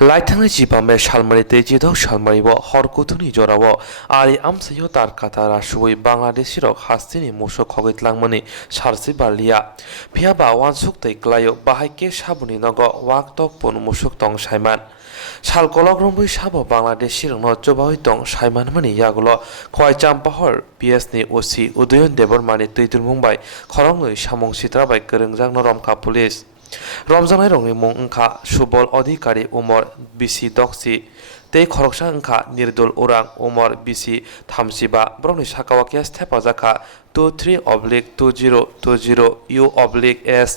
लाइथांनि जिबामे सालमारि तेजिदक सालमारिबो हरकुथुनि जरावो आरि आमसायो तारकाता रासुबै बांलादेशी रक हास्तिनि मुसो खगैतलांमनि सारसि बारलिया फियाबा वानसुक तैक्लायो बाहायके साबुनि नगो वाकतक पुन मुसुक तं साइमान सालकलक रंबै साबो बांलादेशी रंनो चबावै तं साइमान मनि यागुलो खय चाम्पाहोर पिएसनि ओसि उदयन देबरमानि तैतुलमुंबाय खरंनै samung sitra bai kerengjakno romkha police रमजानाय रंनि मुं ओंखा सुबल अधिकारी उमर बिसि दक्सि तै खरकसा ओंखा निर्दुल उरां उमर बिसि थामजिबा ब्रनि साकावाकियास थेफाजाखा 23/2020 U/S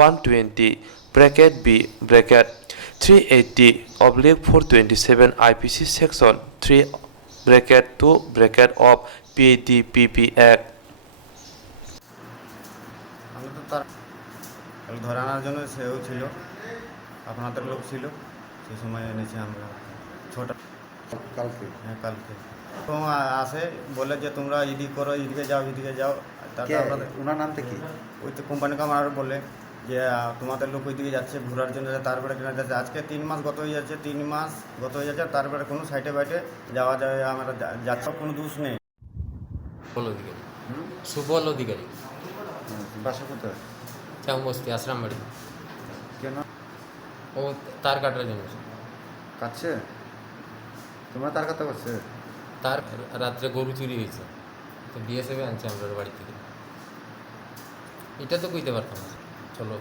120 bracket B bracket 380/427 IPC section 3 bracket of PDPP Act ধরে আনার জন্য সেও ছিল, আপনাদের লোক ছিল, সেই সময় এনেছি আমরা ছোটা কালকে। হ্যাঁ কালকে তো আসে বলে যে তোমরা এদিকে করো, এদিকে যাও। তারপর আপনাদের ওনার নামটা কি? ওই তো কোম্পানি আমার বলে যে তোমাদের লোক ওইদিকে যাচ্ছে ঘোরার জন্য, তারপরে কেনা যাচ্ছে। আজকে 3 মাস গত হয়ে যাচ্ছে, তারপরে কোনো সাইডে বাইটে যাওয়া যায়, আমরা যাচ্ছি, কোনো দোষ নেই। সুবল অধিকারী বাসা কোথায়? চাউমস্তি আশ্রাম বাড়ি। কেন ও তার কাটার জন্য কাটছে? তোমরা তার কথা করছে? তার রাত্রে গরু চুরি হয়েছে, তো বিএসএফে আনছে আমরা বাড়ি থেকে। এটা তো কইতে পারতাম না। চলো